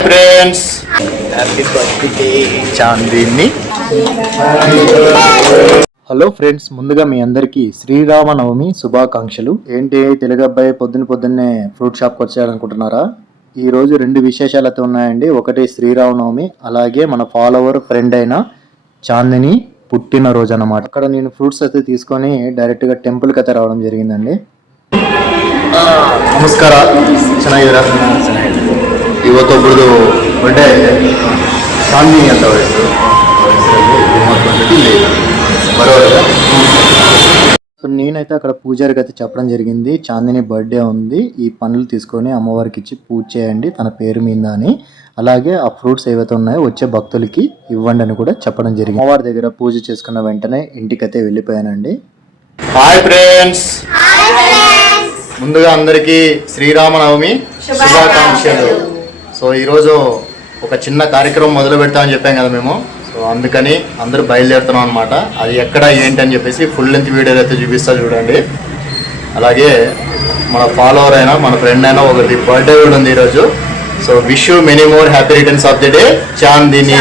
Friends happy birthday Chandini hello friends ముందుగా మీ అందరికీ శ్రీరామనవమి శుభాకాంక్షలు. ఏంటి తెలుగు అబ్బాయి పొద్దున పొద్దున్నే ఫ్రూట్ షాప్కి వచ్చేయాలనుకుంటున్నారా ఈ రోజు రెండు అయితే ఉన్నాయండి. ఒకటి శ్రీరామనవమి అలాగే మన ఫాలోవర్ ఫ్రెండ్ అయిన చాందిని పుట్టినరోజు అనమాట అక్కడ నేను ఫ్రూట్స్ అయితే తీసుకొని డైరెక్ట్గా టెంపుల్కి అయితే రావడం జరిగిందండి. ನಮಸ್ಕಾರ ಚೆನ್ನಾಗಿದ್ದೀರಾ ಇವತ್ತು ಒಬ್ರದ್ದು ಬರ್ಡೇ ಚಾಂದಿನಿ ಅಂತ ಅವ್ರ ಹೆಸರು ಅವ್ರ ಹೆಸರಲ್ಲಿ ಮೂವತ್ತು ಬಂದ್ಬಿಟ್ಟು ಇಲ್ಲಿ ಬರೋರಿಗೆ సో నేనైతే అక్కడ పూజారికి అయితే చెప్పడం జరిగింది చాందిని బర్త్డే ఉంది ఈ పనులు తీసుకొని అమ్మవారికి ఇచ్చి పూజ చేయండి తన పేరు మీద అని అలాగే ఆ ఫ్రూట్స్ ఏవైతే ఉన్నాయో వచ్చే భక్తులకి ఇవ్వండి అని కూడా చెప్పడం జరిగింది అమ్మవారి దగ్గర పూజ చేసుకున్న వెంటనే ఇంటికైతే వెళ్ళిపోయానండి హాయ్ ఫ్రెండ్స్ ముందుగా అందరికీ శ్రీరామనవమి శుభాకాంక్షలు. సో ఈరోజు ఒక చిన్న కార్యక్రమం మొదలు పెడతామని చెప్పాం కదా మేము. సో అందుకని అందరూ బయలుదేరుతున్నాం అనమాట అది ఎక్కడ ఏంటి అని చెప్పేసి ఫుల్ లెంత్ వీడియోలు అయితే చూపిస్తా చూడండి. అలాగే మన ఫాలోవర్ అయినా మన ఫ్రెండ్ అయినా ఒకటి బర్త్డే కూడా ఉంది ఈరోజు. So wish you many more happy returns of the day Chandini.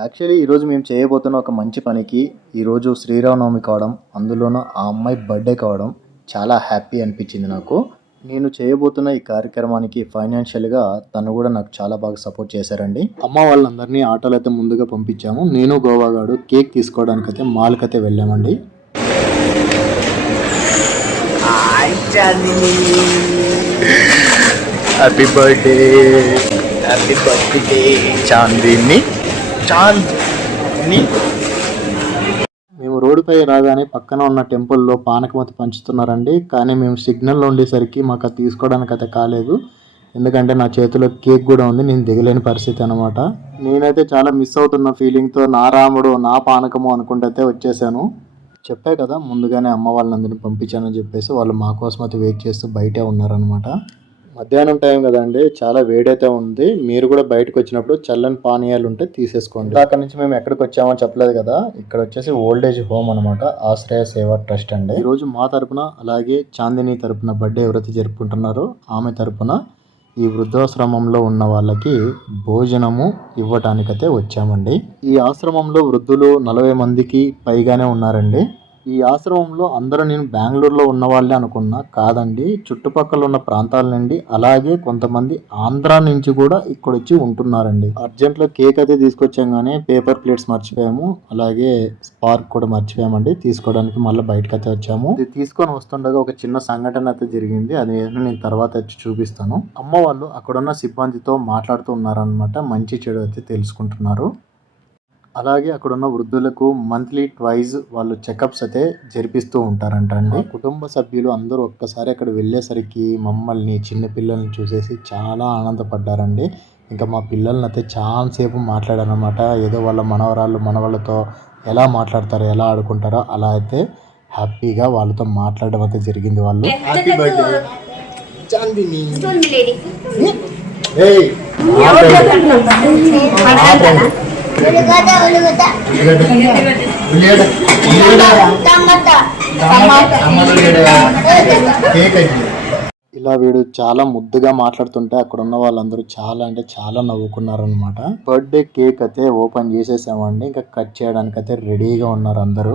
Actually ఈరోజు మేము చేయబోతున్న ఒక మంచి పనికి ఈరోజు శ్రీరామనవమి కావడం అందులోనూ ఆ అమ్మాయి బర్త్డే కావడం చాలా హ్యాపీ అనిపించింది నాకు. నేను చేయబోతున్న ఈ కార్యక్రమానికి ఫైనాన్షియల్గా తను కూడా నాకు చాలా బాగా సపోర్ట్ చేశారండి. అమ్మ వాళ్ళందరినీ ఆటోలో అయితే ముందుగా పంపించాము. నేను గోవాగాడు కేక్ తీసుకోవడానికి అయితే మాల్కి అయితే వెళ్ళామండి. Happy birthday happy birthday Chandini Chandini మేము రోడ్డుపై రాగానే పక్కన ఉన్న టెంపుల్లో పానకమతి పంచుతున్నారండి. కానీ మేము సిగ్నల్లో ఉండేసరికి మాకు అది తీసుకోవడానికి అయితే కాలేదు. ఎందుకంటే నా చేతిలో కేక్ కూడా ఉంది నేను దిగలేని పరిస్థితి అనమాట నేనైతే చాలా మిస్ అవుతున్న ఫీలింగ్తో నా రాముడు నా పానకము అనుకుంటే వచ్చేసాను. చెప్పే కదా ముందుగానే అమ్మ వాళ్ళందరినీ పంపించానని చెప్పేసి వాళ్ళు మా కోసం అయితే వెయిట్ చేస్తూ బయటే ఉన్నారనమాట మధ్యాహ్నం టైం కదండి చాలా వేడైతే ఉంది. మీరు కూడా బయటకు వచ్చినప్పుడు చల్లని పానీయాలు ఉంటే తీసేసుకోండి. అక్కడ నుంచి మేము ఎక్కడికి వచ్చామో చెప్పలేదు కదా ఇక్కడ వచ్చేసి ఓల్డ్ ఏజ్ హోమ్ అనమాట ఆశ్రయ సేవా ట్రస్ట్ అండి. ఈ రోజు మా తరపున అలాగే చాందిని తరపున బర్త్డే ఎవరైతే జరుపుకుంటున్నారో ఆమె తరపున ఈ వృద్ధాశ్రమంలో ఉన్న వాళ్ళకి భోజనము ఇవ్వటానికైతే వచ్చామండి. ఈ ఆశ్రమంలో వృద్ధులు నలభై మందికి పైగానే ఉన్నారండి. ఈ ఆశ్రమంలో అందరూ నేను బెంగళూరులో ఉన్న వాళ్ళే అనుకున్నా. కాదండి చుట్టుపక్కల ఉన్న ప్రాంతాల నుండి అలాగే కొంతమంది ఆంధ్ర నుంచి కూడా ఇక్కడ వచ్చి ఉంటున్నారండి. అర్జెంట్లో కేక్ అయితే తీసుకొచ్చాం కానీ పేపర్ ప్లేట్స్ మర్చిపోయాము. అలాగే స్పార్క్ కూడా మర్చిపోయామండి. తీసుకోవడానికి మళ్ళీ బయటకు అయితే వచ్చాము. ఇది తీసుకొని వస్తుండగా ఒక చిన్న సంఘటన అయితే జరిగింది. అది నేను తర్వాత వచ్చి చూపిస్తాను. అమ్మ వాళ్ళు అక్కడున్న సిబ్బందితో మాట్లాడుతూ ఉన్నారనమాట మంచి చెడు అయితే తెలుసుకుంటున్నారు. అలాగే అక్కడ ఉన్న వృద్ధులకు మంత్లీ ట్వైజ్ వాళ్ళు చెకప్స్ అయితే జరిపిస్తూ ఉంటారంట అండి. కుటుంబ సభ్యులు అందరూ ఒక్కసారి అక్కడ వెళ్ళేసరికి మమ్మల్ని చిన్న పిల్లల్ని చూసేసి చాలా ఆనందపడ్డారండి. ఇంకా మా పిల్లల్ని అయితే చాలాసేపు మాట్లాడారనమాట ఏదో వాళ్ళ మనవరాళ్ళు మనవాళ్ళతో ఎలా మాట్లాడతారో ఎలా ఆడుకుంటారో అలా అయితే హ్యాపీగా వాళ్ళతో మాట్లాడడం అయితే జరిగింది వాళ్ళు. Happy birthday Chandini. ఏయ్ ఉల్లిగడ్డ ఉల్లిగడ్డ ఉల్లిగడ్డ ఉల్లిగడ్డ టమాటా ఇలా వీడు చాలా ముద్దుగా మాట్లాడుతుంటే అక్కడ ఉన్న వాళ్ళందరూ చాలా అంటే చాలా నవ్వుకున్నారనమాట బర్త్డే కేక్ అయితే ఓపెన్ చేసేసామండి ఇంకా కట్ చేయడానికి అయితే రెడీగా ఉన్నారు అందరూ.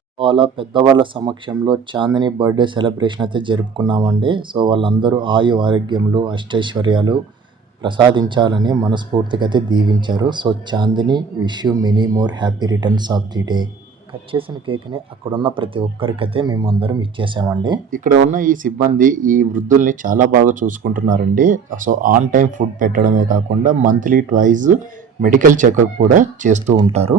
వాళ్ళ పెద్దవాళ్ళ సమక్షంలో చాందిని బర్త్డే సెలబ్రేషన్ అయితే జరుపుకున్నామండి. సో వాళ్ళందరూ ఆయు ఆరోగ్యములు అష్టైశ్వర్యాలు ప్రసాదించాలని మనస్ఫూర్తిగా అయితే దీవించారు. So Chandini wish you many more happy returns of the day. Cut చేసిన కేక్ని అక్కడున్న ప్రతి ఒక్కరికైతే మేము అందరం ఇచ్చేసామండి. ఇక్కడ ఉన్న ఈ సిబ్బంది ఈ వృద్ధుల్ని చాలా బాగా చూసుకుంటున్నారండి. సో ఆన్ టైం ఫుడ్ పెట్టడమే కాకుండా మంత్లీ ట్వైజ్ మెడికల్ చెకప్ కూడా చేస్తూ ఉంటారు.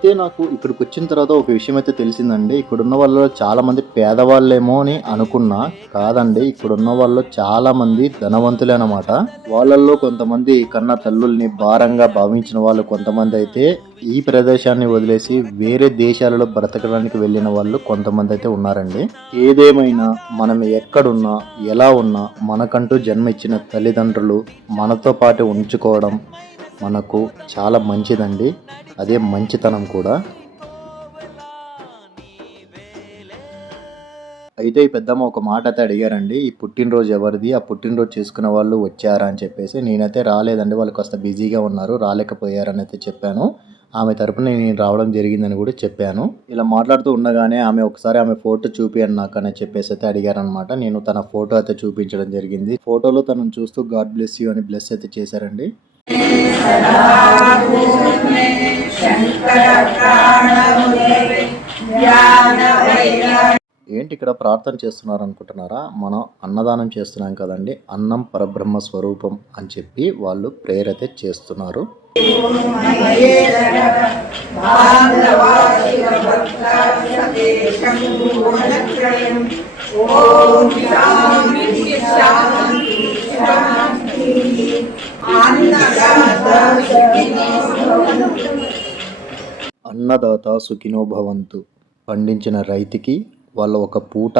అయితే నాకు ఇక్కడికి వచ్చిన తర్వాత ఒక విషయం అయితే తెలిసిందండి. ఇక్కడున్న వాళ్ళలో చాలా మంది పేదవాళ్ళేమో అని అనుకున్నా. కాదండి ఇక్కడున్న వాళ్ళు చాలా మంది ధనవంతులే అన్నమాట. వాళ్ళల్లో కొంతమంది కన్న తల్లుల్ని భారంగా భావించిన వాళ్ళు కొంతమంది అయితే ఈ ప్రదేశాన్ని వదిలేసి వేరే దేశాలలో బ్రతకడానికి వెళ్ళిన వాళ్ళు కొంతమంది అయితే ఉన్నారండి. ఏదేమైనా మనం ఎక్కడున్నా ఎలా ఉన్నా మనకంటూ జన్మ ఇచ్చిన తల్లిదండ్రులు మనతో పాటు ఉంచుకోవడం మనకు చాలా మంచిదండి. అదే మంచితనం కూడా. అయితే ఈ పెద్దమ్మ ఒక మాట అయితే అడిగారండి ఈ పుట్టినరోజు ఎవరిది? ఆ పుట్టినరోజు చేసుకున్న వాళ్ళు వచ్చారా? అని చెప్పేసి. నేనైతే రాలేదండి వాళ్ళు కాస్త బిజీగా ఉన్నారు రాలేకపోయారని అయితే చెప్పాను. ఆమె తరపున నేను రావడం జరిగిందని కూడా చెప్పాను. ఇలా మాట్లాడుతూ ఉండగానే ఆమె ఒకసారి ఆమె ఫోటో చూపియండి నాకు అని చెప్పేసి అయితే అడిగారనమాట నేను తన ఫోటో అయితే చూపించడం జరిగింది. ఫోటోలో తనను చూస్తూ గాడ్ బ్లెస్ యూ అని బ్లెస్ అయితే చేశారండి. ఏంటి ఇక్కడ ప్రార్థన చేస్తున్నారు అనుకుంటున్నారా మనం అన్నదానం చేస్తున్నాం కదండి. అన్నం పరబ్రహ్మ స్వరూపం అని చెప్పి వాళ్ళు ప్రేయర్ అయితే చేస్తున్నారు అన్నదాత సుఖినోభవంతు పండించిన రైతుకి వాళ్ళ ఒక పూట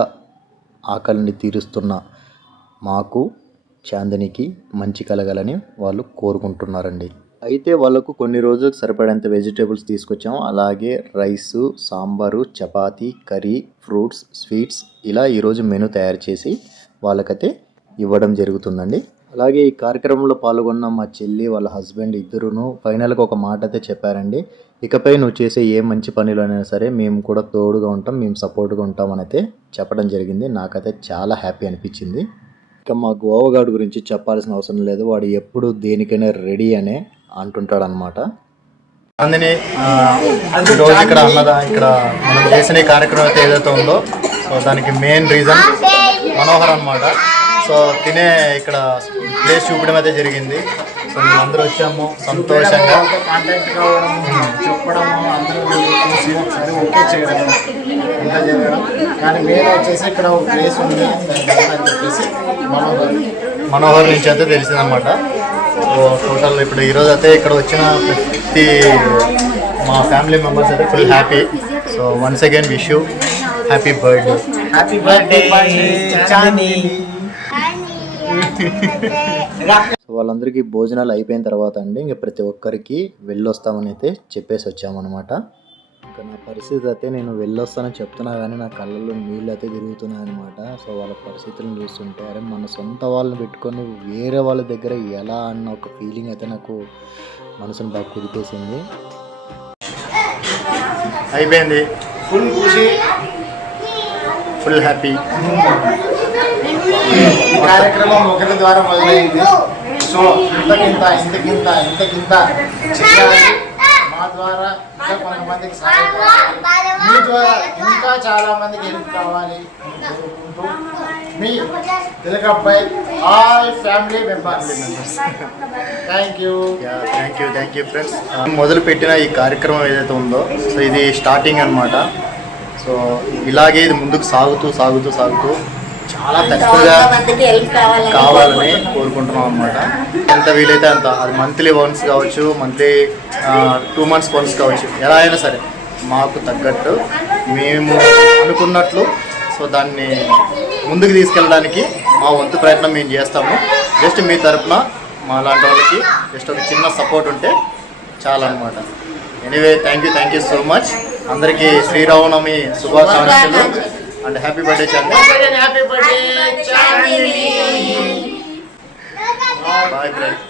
ఆకలిని తీరుస్తున్న మాకు చాందినికి మంచి కలగాలని వాళ్ళు కోరుకుంటున్నారండి. అయితే వాళ్ళకు కొన్ని రోజులకు సరిపడేంత వెజిటేబుల్స్ తీసుకొచ్చాము అలాగే rice sambar chapati curry fruits sweets ఇలా ఈరోజు మెను తయారు చేసి వాళ్ళకైతే ఇవ్వడం జరుగుతుందండి. అలాగే ఈ కార్యక్రమంలో పాల్గొన్న మా చెల్లి వాళ్ళ హస్బెండ్ ఇద్దరును ఫైనల్గా ఒక మాట అయితే చెప్పారండి. ఇకపై నువ్వు చేసే ఏ మంచి పనిలోనైనా అయినా సరే మేము కూడా తోడుగా ఉంటాం మేము సపోర్ట్గా ఉంటామని అయితే చెప్పడం జరిగింది. నాకైతే చాలా హ్యాపీ అనిపించింది. ఇక మా గోవగాడు గురించి చెప్పాల్సిన అవసరం లేదు. వాడు ఎప్పుడు దేనికైనా రెడీ అనే అంటుంటాడనమాట అందుని రోజు ఇక్కడ అన్నదా ఇక్కడ మనం చేసిన కార్యక్రమం అయితే ఏదైతే ఉందో సో దానికి మెయిన్ రీజన్ మనోహర్ అన్నమాట. సో తినే ఇక్కడ ప్లేస్ చూపడం అయితే జరిగింది. మేము అందరూ వచ్చాము. సంతోషంగా కాంటాక్ట్ కావడం చెప్పడం అందరూ చూసి ఒకసారి ఓకే చేయడం అంతా జరగడం. కానీ మెయిన్ వచ్చేసి ఇక్కడ ఒక ప్లేస్ ఉంది. అని చెప్పేసి మనోహర్. మనోహర్ నుంచి అయితే తెలిసిందనమాట సో టోటల్ ఇప్పుడు ఈరోజు అయితే ఇక్కడ వచ్చిన ప్రతి మా ఫ్యామిలీ మెంబర్స్ అయితే full happy so once again wish you happy birthday happy birthday Chandini వాళ్ళందరికీ భోజనాలు అయిపోయిన తర్వాత అండి ఇంకా ప్రతి ఒక్కరికి వెళ్ళొస్తామని అయితే చెప్పేసి వచ్చామన్నమాట. ఇంకా నా పరిస్థితి అయితే నేను వెళ్ళొస్తానని చెప్తున్నా కానీ నా కళ్ళల్లో నీళ్ళు అయితే తిరుగుతున్నాయి అనమాట సో వాళ్ళ పరిస్థితులను చూస్తుంటే అరే మన సొంత వాళ్ళని పెట్టుకొని వేరే వాళ్ళ దగ్గర ఎలా అన్న ఒక ఫీలింగ్ అయితే నాకు మనసును బాగా కుదిపేసింది. అయిపోయింది. ఫుల్ ఖుషి ఫుల్ హ్యాపీ కార్యక్రమం ఒకరి ద్వారా మొదలైంది. సో ఇంతకింత ఇంతకింత ఇంతకింత. చేయాలి మా ద్వారా ఇంకా కొంతమందికి. మీ ద్వారా ఇంకా చాలా మందికి హెల్ప్ కావాలి. కోరుకుంటూ మీ తిలకబ్బాయి all family members. Thank you thank you thank you friends మొదలు పెట్టిన ఈ కార్యక్రమం ఏదైతే ఉందో సో ఇది స్టార్టింగ్ అన్నమాట. సో ఇలాగే ఇది ముందుకు సాగుతూ సాగుతూ సాగుతూ చాలా హెల్ప్ కావాలని కోరుకుంటున్నాం. అనమాట ఎంత వీలైతే అంత. అది మంత్లీ వన్స్ కావచ్చు మంత్లీ టూ మంత్స్ వన్స్ కావచ్చు. ఎలా అయినా సరే మాకు తగ్గట్టు మేము అనుకున్నట్లు సో దాన్ని ముందుకు తీసుకెళ్ళడానికి మా వంతు ప్రయత్నం మేము చేస్తాము. జస్ట్ మీ తరపున మా లాంటి వాళ్ళకి జస్ట్ ఒక చిన్న సపోర్ట్ ఉంటే చాలా అనమాట anyway thank you thank you so much అందరికీ శ్రీరామనవమి శుభాకాంక్షలు. And happy birthday Chandra happy birthday Chandini boyfriend